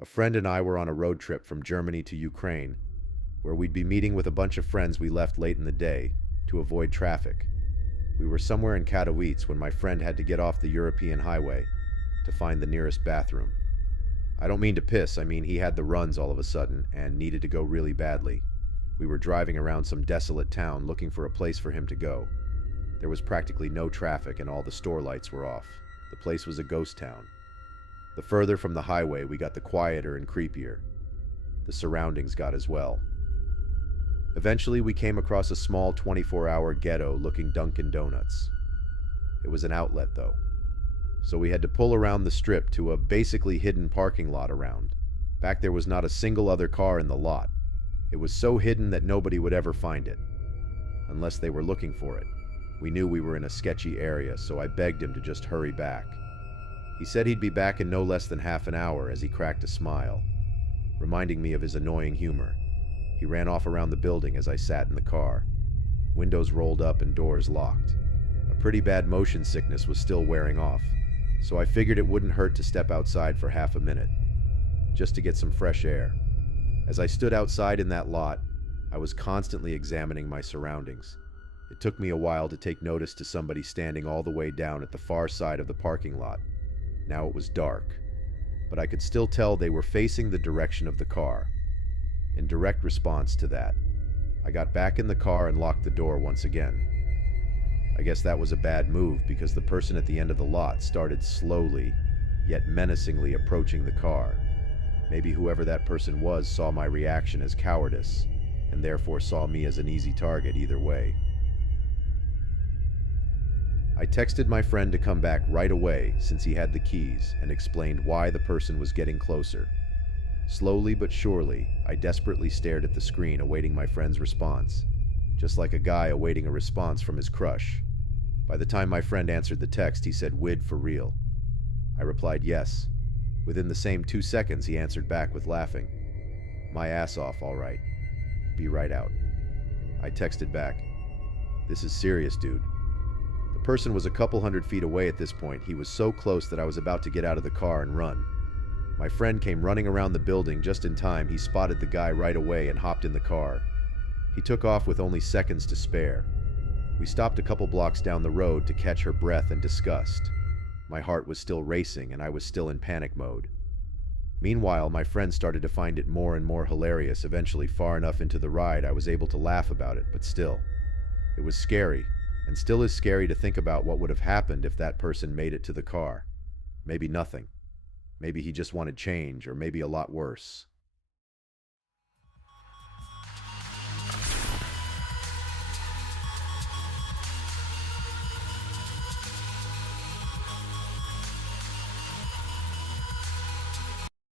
A friend and I were on a road trip from Germany to Ukraine, where we'd be meeting with a bunch of friends we left late in the day to avoid traffic. We were somewhere in Katowice when my friend had to get off the European highway to find the nearest bathroom. I don't mean to piss, I mean he had the runs all of a sudden and needed to go really badly. We were driving around some desolate town looking for a place for him to go. There was practically no traffic and all the store lights were off. The place was a ghost town. The further from the highway we got, the quieter and creepier. The surroundings got as well. Eventually we came across a small 24-hour ghetto-looking Dunkin' Donuts. It was an outlet though, so we had to pull around the strip to a basically hidden parking lot around. Back there was not a single other car in the lot. It was so hidden that nobody would ever find it, unless they were looking for it. We knew we were in a sketchy area, so I begged him to just hurry back. He said he'd be back in no less than half an hour as he cracked a smile, reminding me of his annoying humor. He ran off around the building as I sat in the car. Windows rolled up and doors locked. A pretty bad motion sickness was still wearing off, so I figured it wouldn't hurt to step outside for half a minute, just to get some fresh air. As I stood outside in that lot, I was constantly examining my surroundings. It took me a while to take notice to somebody standing all the way down at the far side of the parking lot. Now it was dark, but I could still tell they were facing the direction of the car. In direct response to that, I got back in the car and locked the door once again. I guess that was a bad move because the person at the end of the lot started slowly, yet menacingly approaching the car. Maybe whoever that person was saw my reaction as cowardice, and therefore saw me as an easy target either way. I texted my friend to come back right away since he had the keys and explained why the person was getting closer. Slowly but surely, I desperately stared at the screen awaiting my friend's response, just like a guy awaiting a response from his crush. By the time my friend answered the text, he said, "Wid for real?" I replied yes. Within the same 2 seconds, he answered back with laughing. "My ass off, all right. Be right out." I texted back, "This is serious, dude." The person was a couple hundred feet away at this point. He was so close that I was about to get out of the car and run. My friend came running around the building just in time. He spotted the guy right away and hopped in the car. He took off with only seconds to spare. We stopped a couple blocks down the road to catch her breath and disgust. My heart was still racing and I was still in panic mode. Meanwhile, my friend started to find it more and more hilarious. Eventually, far enough into the ride, I was able to laugh about it, but still, it was scary. And still is scary to think about what would have happened if that person made it to the car. Maybe nothing. Maybe he just wanted change, or maybe a lot worse.